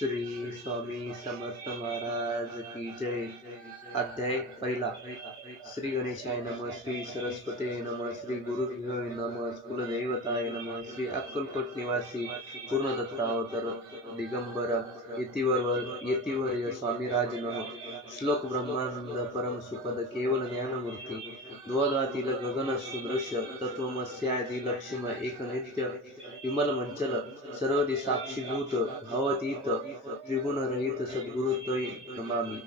श्री स्वामी समर्थ महाराज की जय। अध्याय पहिला। श्री गणेशाय नमः, श्री सरस्वते नमः, श्री गुरुभ्यो नमः, कुलदैवताय नमः, श्री अक्कलकोट निवासी पूर्णदत्तावतार दिगंबर यतिवर्य स्वामीराज नमः। श्लोक ब्रह्मानंद परम सुपद केवल ज्ञानमूर्ती द्वद्वातील गगन सुदृश्य तत्वमस्यादि लक्ष्म एक नित्य विमल मंचल सर्वदि साक्षीभूत भावतीत त्रिगुण रहित सद्गुरु तय नमामि।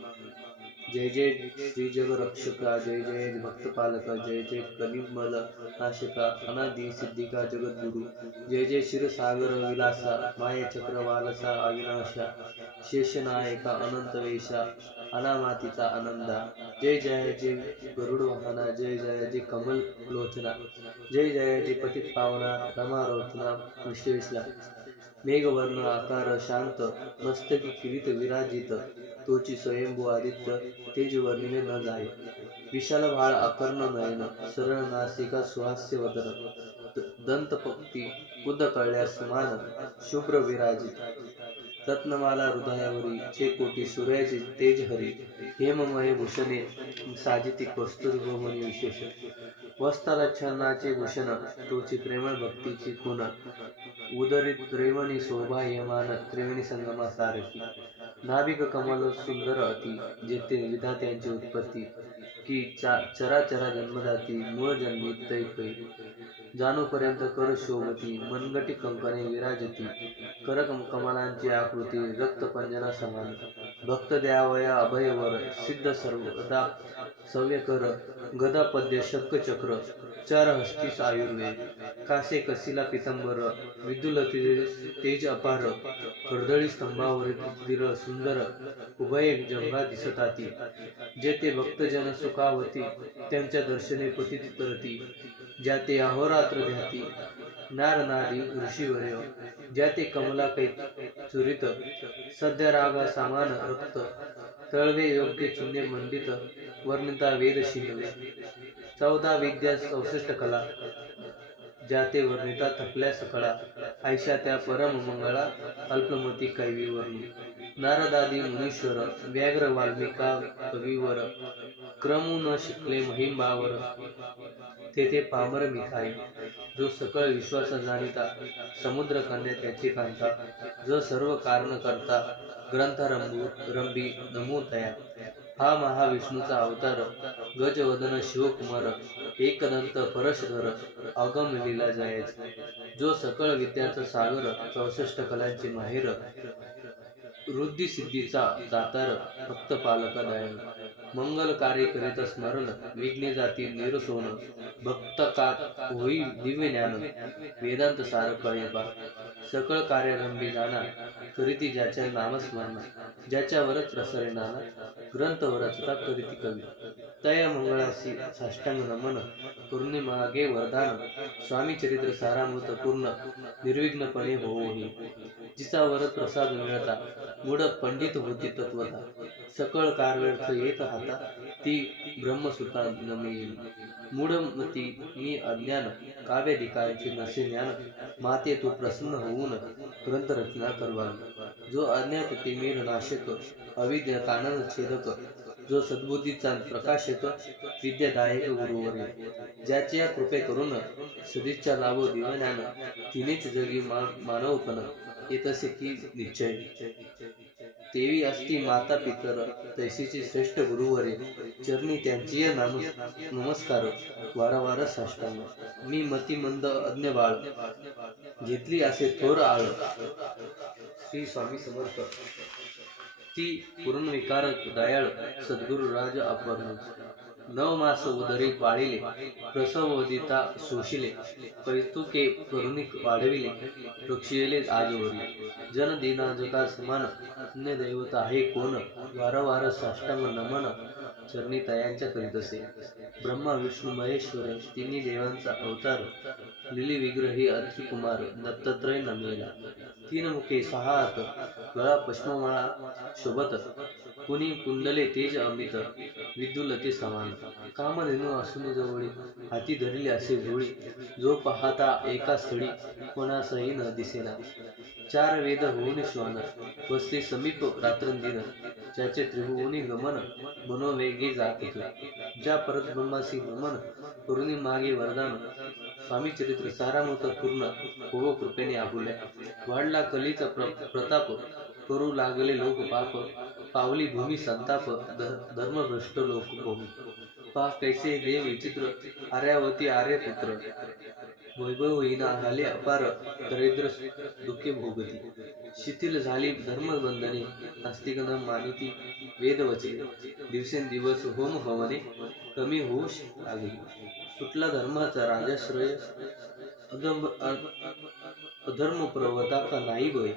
जय जय श्री जग रक्षका, जय जय भक्त पालका, जय जय कलिमल नाशका, अनादि सिद्धिका जगद्गुरु, जय जय क्षीरसागर विलासा, माया चक्र वालसा अविनाशा, शेषनायका अनंत वेशा, अनामातीचा आनंदा, जय जय जय गरुड वाहना, जय जय जय कमल लोचना, जय जय जय पतित पावना रमारोचना विश्वेशला, मेघवर्ण आकार शांत, मस्तकी किरीट विराजित, तोची स्वयंभू आदित्य तेज वर्णिले न जाय, विशाल भाळ अकर्ण नयन, सरळ नासिका सुहास्य वदन, दंत पक्ती उद कळल्या समान, शुभ्र विराजित, रत्नमाला हृदयावरी, चे कोटी सूर्याचे तेज हरी, हेममय भूषणे साजिती कस्तुरी भोमनी विशेष, वस्तालच्छन्नाचे भूषण, तोची प्रेमळ भक्तीची खुण, उदरित त्रिवेणी शोभायमान, त्रिवेणी संगमा सारखी, नाभिक कमल सुंदर अति, जेथे विधात्यांची उत्पत्ती, की चराचरा जन्मदाती, मूळ जन्मी तैपै, जाणूपर्यंत कर शोभती, मनगटी कंकणे विराजती, कर कमलांची आकृती, रक्त पंजना समान, भक्त द्यावया अभयवर, सिद्ध सर्वदा सव्यकर, गदा पद्य शक्क चक्र, चार हस्तीस आयुर्वेद, कासे कसिला पितंबर, विदुल तेज अपार, कर्दळी स्तंभावर सुंदर उभय जंगा दिसताती, जेथे भक्तजन सुखावती, त्यांच्या दर्शने पतित तरती, ज्याते अहोरात्र ध्याती, नार नारी ऋषीवर्य, ज्याते कमला कै चुरित, सध्या रागा समान रक्त, तळवे योग्य चिन्हे मंडित, वर्णिता वेद शिंदवे, 14 विद्या 64 कला, ज्याते वर्णिता थकल्या सकळा, ऐशा त्या परम मंगळा, अल्पमती कैवी वर्णी, नारदादी मुनीश्वर, व्याघ्र वाल्मिका कवीवर, क्रमू न शिकले महिंबावर, तेथे पामर मिखाई, जो सकळ विश्वास जाणिता, समुद्र कन्या त्याची कांता, जो सर्व कारण करता, ग्रंथ रंभी नमो तया, हा महाविष्णूचा अवतार, गजवदन शिवकुमार, एकदंत परशधर, अगम लीला जायच, जो सकळ विद्याचा सागर, 64 कलांचे माहेर, वृद्धी सिद्धीचा दातार, भक्त पालका दयाळ, मंगल कार्य करीत स्मरण, विघ्ने जाती निरसोन, भक्त का होई दिव्य ज्ञान, वेदांत सार कळेबा, सकळ कार्यारंभी जाणा, करीती ज्याच्या नामस्मरण, ज्याच्यावरच प्रसरे नाना, ग्रंथ रचता करीती कवी, तया मंगळासी साष्टांग नमन, करुणे मागे वरदान, स्वामी चरित्र सारामृत पूर्ण, निर्विघ्नपणे होई, जिचा वरद प्रसाद मिळता, मूढ पंडित होती तत्वता, सकळ कार्यार्थ येत हाता, ती ब्रह्मसुता नमेल, मूढमती मी अज्ञान, काव्याधिकारांचे नसे ज्ञान, माते तू प्रसन्न होऊन ग्रंथ रचना करवावी, जो अज्ञात ते मीर नाशक, अविद्या कानन छेदक, जो सद्बुद्धीचा प्रकाशक, विद्यादायक गुरुवर्य, ज्याच्या कृपे करून सदिच्छा लाभो दिव्यज्ञान, तिनेच जगी मानवपण, येतसे की निश्चय, तेवी असती माता पितर, तैसीची श्रेष्ठ गुरुवर्य, चरणी त्यांची नमस्कार, वारंवार साष्टांग, मी मतिमंद अज्ञ बाळ, घेतली असे थोर आळ, श्री स्वामी समर्थ, ती पूर्णविकार दयाळ, सद्गुरु राज अपर्ण, 9 मास उदरी पाळिले, प्रसवोदिता शोषिले, पैतुके करुणिक वाढविले, रक्षिले आजवरी, जन दिनाजका समान, अन्य दैवत आहे कोण, वारंवार साष्टांग नमन, चरणी तयांच्या करीतसे, ब्रह्मा विष्णू महेश्वर, तिन्ही देवांचा अवतार, लिली विग्रही अत्रिकुमार, दत्तात्रय नमेला, 3 मुखे 6 हात, गळा पश्ममाळा शोभत, कुणी कुंडले तेज अमृत, विद्युलते समान, कामधेनू असून जवळी, हाती धरली असे जोळी, जो पाहता एका स्थळी, कोणासही न दिसेना, चार वेद होऊन श्वान वसते समीप रात्रंदिन ज्याचे त्रिभुवनी गमन मनोवेगे जात ज्या परतब्रह्मासी नमन करुणी मागे वरदान स्वामी चरित्र सारामृत पूर्ण हो कृपेने आपुल्या वाढला कलीचा प्रताप करू लागले लोक पाप पावली भूमी संताप धर्मभ्रष्ट लोक भूमी पा कैसे देव विचित्र आर्यावती आर्यपुत्र वैभव होईना झाले अपार दरिद्र दुःखे भोगती शिथिल झाली धर्मबंधने नास्तिक न मानिती वेदवचे दिवसेंदिवस होम हवने कमी होऊ लागली सुटला धर्माचा राजाश्रय अधर्म प्रवता का नाही भय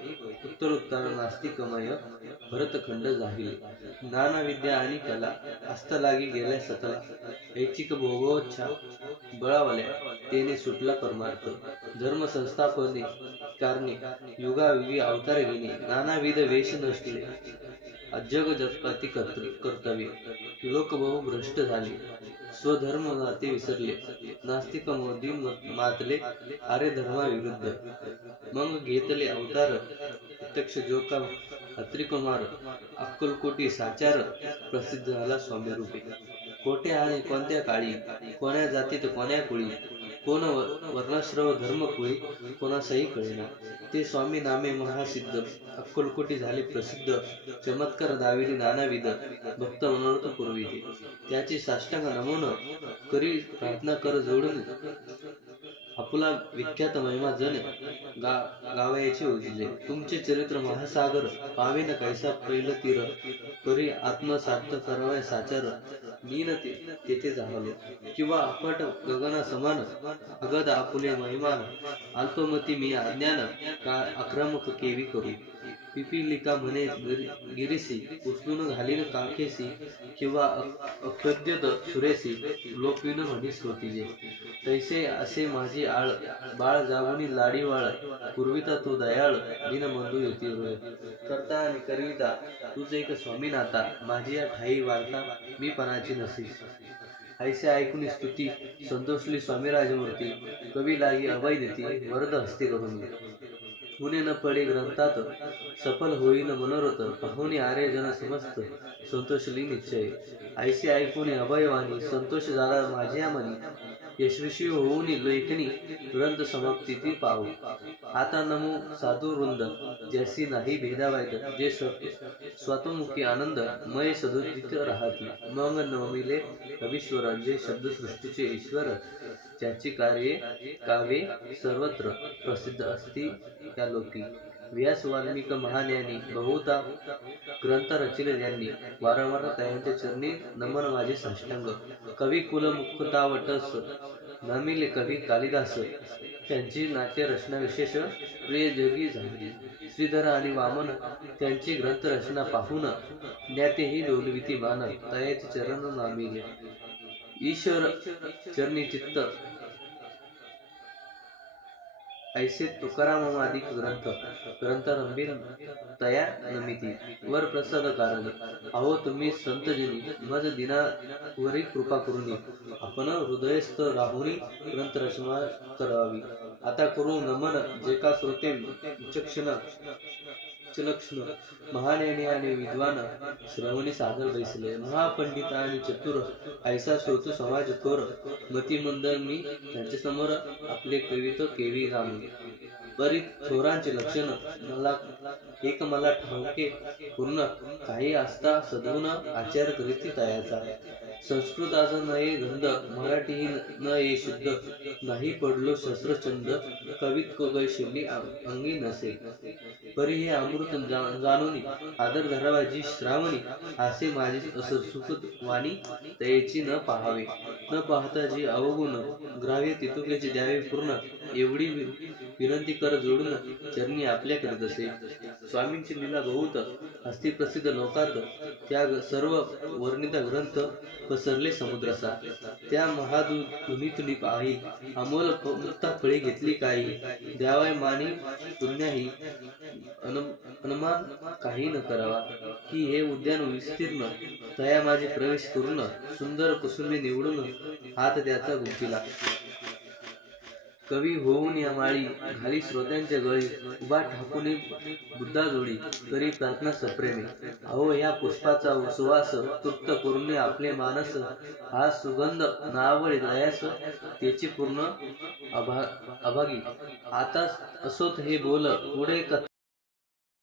उत्तर उत्तर नास्तिकमय भरतखंड जाहिले नाना विद्या आणि कला हस्तलागी गेल्या सतला ऐच्छिक भोगोच्छा बळावल्या तेने सुटला परमार्थ धर्म संस्थापने कारणे युगायुगी अवतार घेणे नानाविध वेश नसले अजग जगपाती कर्तव्य लोक बहु भ्रष्ट झाले स्वधर्म नाते विसरले नास्तिक मोदी मातले आर्य धर्माविरुद्ध मग घेतले अवतार प्रत्यक्ष जोका अत्रिकुमार अक्कलकोटी साचार प्रसिद्ध झाला स्वामी रूपे कोठे आणि कोणत्या काळी कोण्या जातीत कोण्या कुळी कोण वर्णाश्रव धर्मकुळी कोणासही कळेना ते स्वामी नामे महासिद्ध अक्कलकोटी झाले प्रसिद्ध चमत्कार दाविली नानाविध भक्त मनोरथ पूर्वी त्याची साष्टांग नमन करी प्रार्थना कर जोडून आपला विख्यात महिमा जन गावायचे उजले तुमचे चरित्र महासागर पावे न कैसा पहिलं तीर करी आत्मसार्थ करावया साचार मीन तेथे झालो किंवा अपट गगना समान अगद आपुले महिमान अल्पमती मी अज्ञान का आक्रमक केवी करू पिपीलिका म्हणे गिरीसी उचलून घालीन काखेसी किंवा अख्योद्यत सुरेसी लोकविन म्हणी स्वतीजे तैसे असे माझी आळ बाळ जागुनी लाडी वाळ पूर्विता तो दयाळ दीनबंधू येती रोय करता आणि करविता तुझ एक स्वामीनाथा माझी या ठाई वार्ता मी पणाची नसीस ऐसे ऐकून स्तुती संतोषली स्वामी राजमूर्ती कवी लागी अभय देती वरद हस्ते करून पुणे न पडे ग्रंथात सफल होईन मनोरथ पाहुणे आर्य जन समस्त संतोषली निश्चय ऐसे ऐकून अभयवाणी संतोष झाला माझ्या मनी यशस्वी होऊन लेखनी ग्रंथ समाप्ती ती पाहू आता नमो साधू वृंद जैसी नाही भेदावायत जे स्वतमुखी आनंद मय सदुदित राहती मग नवमिले कवीश्वर जे शब्दसृष्टीचे ईश्वर ज्याची कार्ये काव्ये सर्वत्र प्रसिद्ध असती त्या लोकी व्यास वाल्मिक महाज्ञानी बहुता ग्रंथ रचिले ज्यांनी वारंवार त्यांच्या चरणी नमन माझे साष्टांग कवी कुल मुक्तावटस नमिले कवी कालिदास त्यांची नाट्य रचना विशेष प्रिय जगी झाली श्रीधर आणि वामन त्यांची ग्रंथ रचना पाहून ज्ञातेही डोलविती मान तयाचे चरण नामिले ईश्वर चरणी चित्त ऐसे तुकारामादिक ग्रंथ रंबीर तया नमिती वर प्रसाद कारण अहो तुम्ही संतजनी मज दिनावरी कृपा करून आपण हृदयस्थ राहुनी ग्रंथ रचना करावी आता करू नमन जे का श्रोते विचक्षण महाज्ञानी आणि विद्वान श्रवणी सादर बैसले महापंडित आणि चतुर ऐसा श्रोत समाज थोर मतिमंद मी त्यांच्या समोर आपले कवित्व केवी रामले बरी थोरांचे लक्षण मला ठाऊके पूर्ण काही असता सद्गुण आचार करीत तयाचा संस्कृताचा नये गंध मराठीही न ये शुद्ध नाही पडलो शस्त्रचंद कवित कौशल्य अंगी नसे परी हे अमृत जाणून आदर धरावा जी श्रावणी असे माझी असं सुख वाणी तयेची न पाहावे न पाहता जी अवगुण ग्राह्य तितुकेचे द्यावे पूर्ण एवढी विनंती कर जोडून चरणी आपल्या करीत असे स्वामींची लीला बहुत हस्ती प्रसिद्ध लोकात त्या सर्व वर्णित ग्रंथ पसरले समुद्रसा त्या महाधुनीतुनी पाही अमोल मुक्ता फळी घेतली काही द्यावाय मानी पुण्याही अनुमान काही न करावा की हे उद्यान विस्तीर्ण तया माझे प्रवेश करून सुंदर कुसुमे निवडून हात त्याचा गुंफिला कवी होऊन या माळी घाली श्रोत्यांच्या गळी, उभा ठाकून बुद्धा जोडी करी प्रार्थना सप्रेमे. अहो या पुष्पाचा सुवास तृप्त करून आपले मानस, हा सुगंध नावळे दयास त्याची पूर्ण अभागी. आता असोत हे बोल पुढे कथा